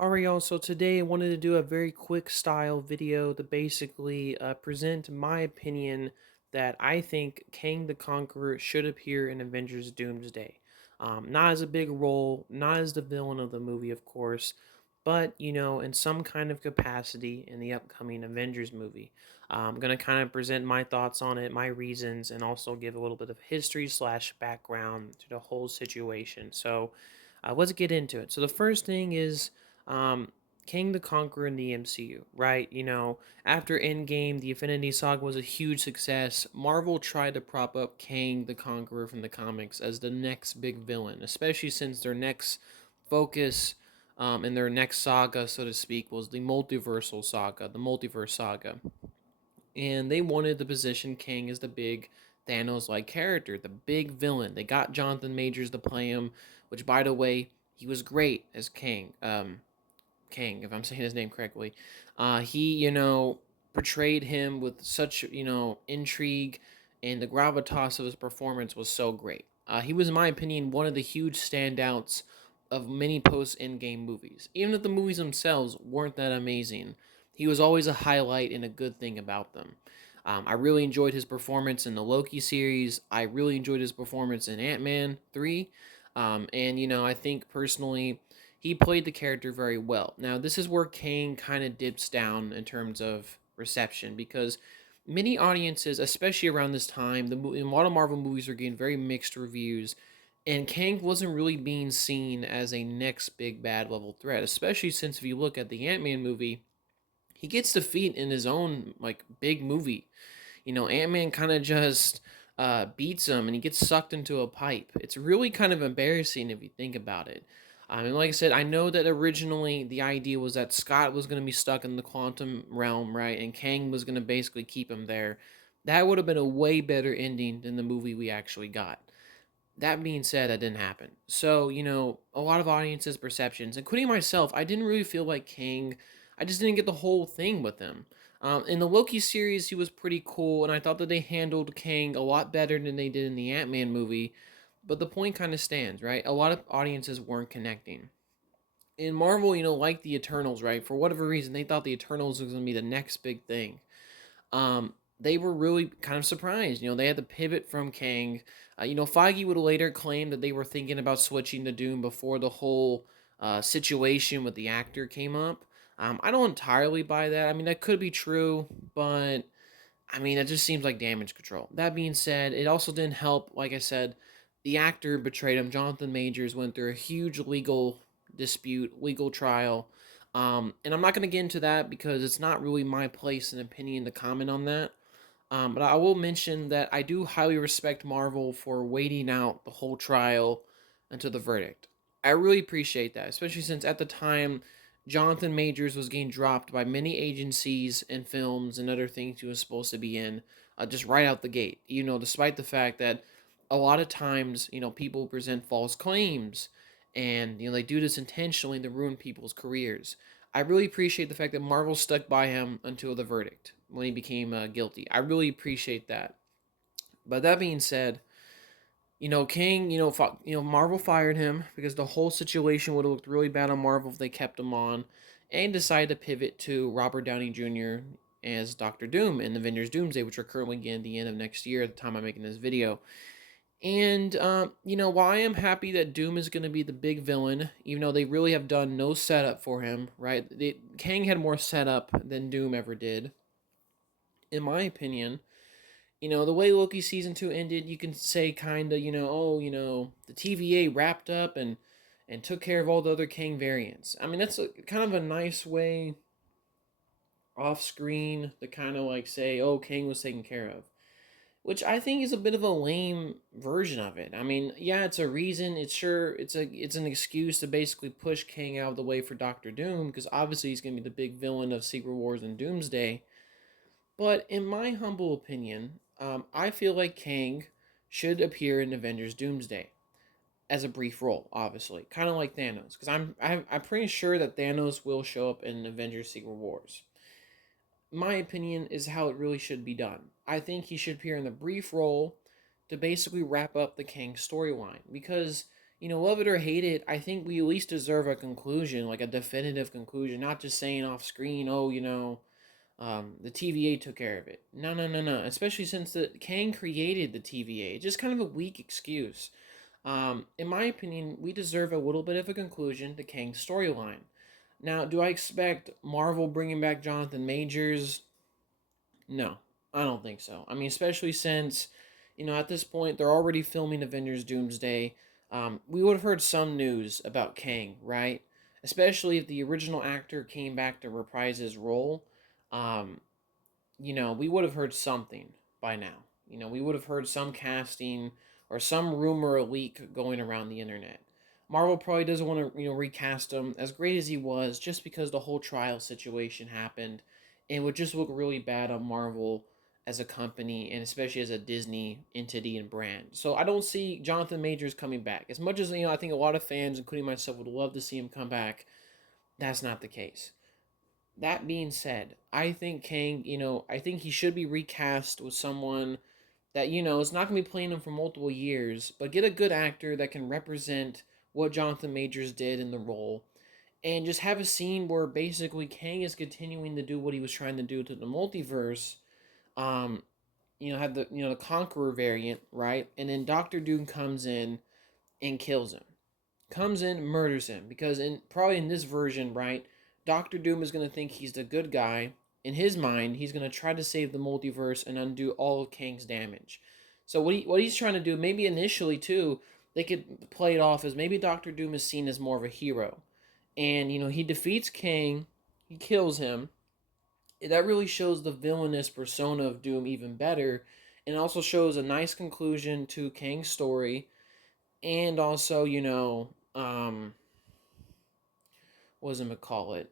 Alright, y'all, so today I wanted to do a very quick style video to basically present my opinion that I think Kang the Conqueror should appear in Avengers Doomsday. Not as a big role, not as the villain of the movie, of course, but, in some kind of capacity in the upcoming Avengers movie. I'm going to kind of present my thoughts on it, my reasons, and also give a little bit of history slash background to the whole situation. So let's get into it. So the first thing is um, King the Conqueror in the MCU, right? After Endgame, the Infinity Saga was a huge success. Marvel tried to prop up Kang the Conqueror from the comics as the next big villain, especially since their next focus in their next saga, so to speak, was the multiverse saga. And they wanted to position Kang as the big Thanos like character, the big villain. They got Jonathan Majors to play him, which, by the way, he was great as Kang. Kang, if I'm saying his name correctly. He, portrayed him with such, intrigue, and the gravitas of his performance was so great. He was, in my opinion, one of the huge standouts of many post Endgame movies. Even if the movies themselves weren't that amazing, he was always a highlight and a good thing about them. I really enjoyed his performance in the Loki series. I really enjoyed his performance in Ant-Man 3. And, I think personally, he played the character very well. Now, this is where Kang kind of dips down in terms of reception because many audiences, especially around this time, a lot of Marvel movies are getting very mixed reviews, and Kang wasn't really being seen as a next big bad level threat, especially since if you look at the Ant-Man movie, he gets defeat in his own like big movie. Ant-Man kind of just beats him and he gets sucked into a pipe. It's really kind of embarrassing if you think about it. I mean, like I said, I know that originally the idea was that Scott was going to be stuck in the quantum realm, right? And Kang was going to basically keep him there. That would have been a way better ending than the movie we actually got. That being said, that didn't happen. So, a lot of audiences' perceptions, including myself, I didn't really feel like Kang. I just didn't get the whole thing with him. In the Loki series, he was pretty cool, and I thought that they handled Kang a lot better than they did in the Ant Man movie. But the point kind of stands, right? A lot of audiences weren't connecting. In Marvel, like the Eternals, right? For whatever reason, they thought the Eternals was going to be the next big thing. They were really kind of surprised. They had to pivot from Kang. Feige would later claim that they were thinking about switching to Doom before the whole situation with the actor came up. I don't entirely buy that. I mean, that could be true, but I mean, that just seems like damage control. That being said, it also didn't help. Like I said, the actor betrayed him. Jonathan Majors went through a huge legal dispute, legal trial. And I'm not going to get into that because it's not really my place and opinion to comment on that. But I will mention that I do highly respect Marvel for waiting out the whole trial until the verdict. I really appreciate that, especially since at the time, Jonathan Majors was getting dropped by many agencies and films and other things he was supposed to be in, just right out the gate. Despite the fact that a lot of times, people present false claims and, they do this intentionally to ruin people's careers. I really appreciate the fact that Marvel stuck by him until the verdict when he became guilty. I really appreciate that. But that being said, King, Marvel fired him because the whole situation would have looked really bad on Marvel if they kept him on, and decided to pivot to Robert Downey Jr. as Doctor Doom in Avengers Doomsday, which are currently getting at the end of next year at the time I'm making this video. And, while I am happy that Doom is going to be the big villain, even though they really have done no setup for him, right? Kang had more setup than Doom ever did, in my opinion. The way Loki season 2 ended, you can say kind of, the TVA wrapped up and took care of all the other Kang variants. I mean, that's kind of a nice way off screen to kind of like say, oh, Kang was taken care of, which I think is a bit of a lame version of it. I mean, yeah, it's a reason. It's an excuse to basically push Kang out of the way for Doctor Doom because obviously he's gonna be the big villain of Secret Wars and Doomsday. But in my humble opinion, I feel like Kang should appear in Avengers Doomsday as a brief role, obviously, kind of like Thanos, because I'm pretty sure that Thanos will show up in Avengers Secret Wars. My opinion is how it really should be done. I think he should appear in the brief role to basically wrap up the Kang storyline because love it or hate it, I think we at least deserve a conclusion, like a definitive conclusion, not just saying off screen, oh, the TVA took care of it. No, no, no, no. Especially since the Kang created the TVA. Just kind of a weak excuse. In my opinion, we deserve a little bit of a conclusion to Kang's storyline. Now, do I expect Marvel bringing back Jonathan Majors? No, I don't think so. I mean, especially since, at this point, they're already filming Avengers Doomsday. We would have heard some news about Kang, right? Especially if the original actor came back to reprise his role. Um, we would have heard something by now. We would have heard some casting or some rumor or leak going around the internet. Marvel probably doesn't want to, recast him as great as he was just because the whole trial situation happened. And it would just look really bad on Marvel as a company and especially as a Disney entity and brand. So I don't see Jonathan Majors coming back. As much as, I think a lot of fans, including myself, would love to see him come back, that's not the case. That being said, I think Kang, I think he should be recast with someone that, is not going to be playing him for multiple years, but get a good actor that can represent what Jonathan Majors did in the role. And just have a scene where basically Kang is continuing to do what he was trying to do to the multiverse. Um, have the Conqueror variant, right? And then Doctor Doom comes in and kills him, comes in, murders him, because probably in this version, right, Doctor Doom is going to think he's the good guy. In his mind, he's going to try to save the multiverse and undo all of Kang's damage. So what he's trying to do, maybe initially too, they could play it off as maybe Doctor Doom is seen as more of a hero, and he defeats Kang, he kills him. That really shows the villainous persona of Doom even better, and also shows a nice conclusion to Kang's story, and also what does it call it?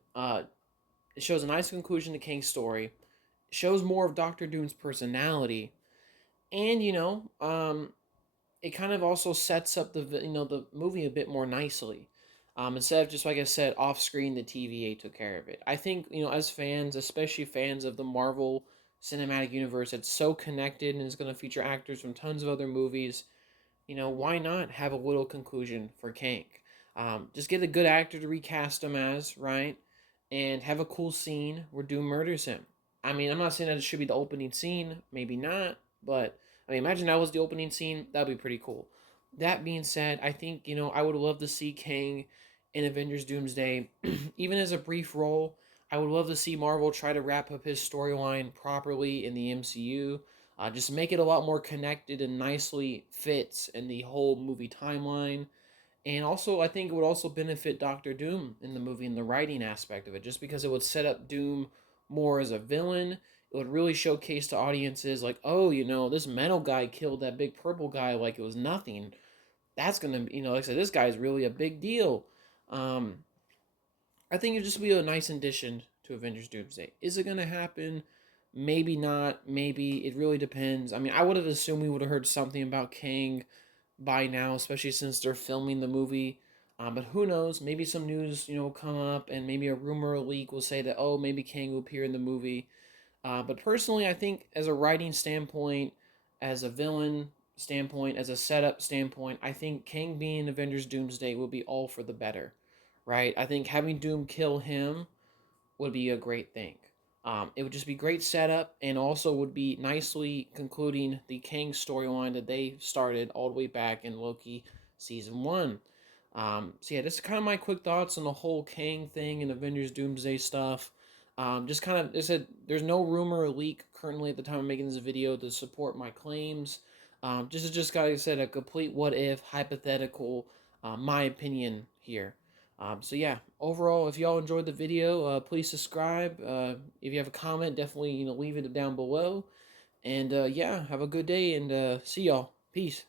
It shows a nice conclusion to Kang's story. It shows more of Doctor Doom's personality, and it kind of also sets up the movie a bit more nicely. Instead of just like I said, off screen, the TVA took care of it. I think as fans, especially fans of the Marvel Cinematic Universe, it's so connected and is going to feature actors from tons of other movies. Why not have a little conclusion for Kang? Just get a good actor to recast him as, right? And have a cool scene where Doom murders him. I mean, I'm not saying that it should be the opening scene, maybe not, but I mean, imagine that was the opening scene. That'd be pretty cool. That being said, I think, I would love to see Kang in Avengers Doomsday, even as a brief role. I would love to see Marvel try to wrap up his storyline properly in the MCU. Just make it a lot more connected and nicely fits in the whole movie timeline. And also, I think it would also benefit Doctor Doom in the movie in the writing aspect of it, just because it would set up Doom more as a villain. It would really showcase to audiences like, oh, this metal guy killed that big purple guy like it was nothing. That's gonna, like I said, this guy's really a big deal. Um, I think it'd just be a nice addition to Avengers Doomsday. Is it gonna happen? Maybe not. Maybe it really depends. I mean, I would have assumed we would have heard something about Kang by now, especially since they're filming the movie. But who knows? Maybe some news, will come up, and maybe a rumor or leak will say that maybe Kang will appear in the movie. But personally, I think as a writing standpoint, as a villain standpoint, as a setup standpoint, I think Kang being Avengers Doomsday would be all for the better, right? I think having Doom kill him would be a great thing. It would just be great setup, and also would be nicely concluding the Kang storyline that they started all the way back in Loki season one. So yeah, this is kind of my quick thoughts on the whole Kang thing and Avengers Doomsday stuff. Just kind of, I said, there's no rumor or leak currently at the time of making this video to support my claims. Just like I said, a complete what if hypothetical, my opinion here. So yeah, overall, if y'all enjoyed the video, please subscribe. If you have a comment, definitely leave it down below. And yeah, have a good day and see y'all. Peace.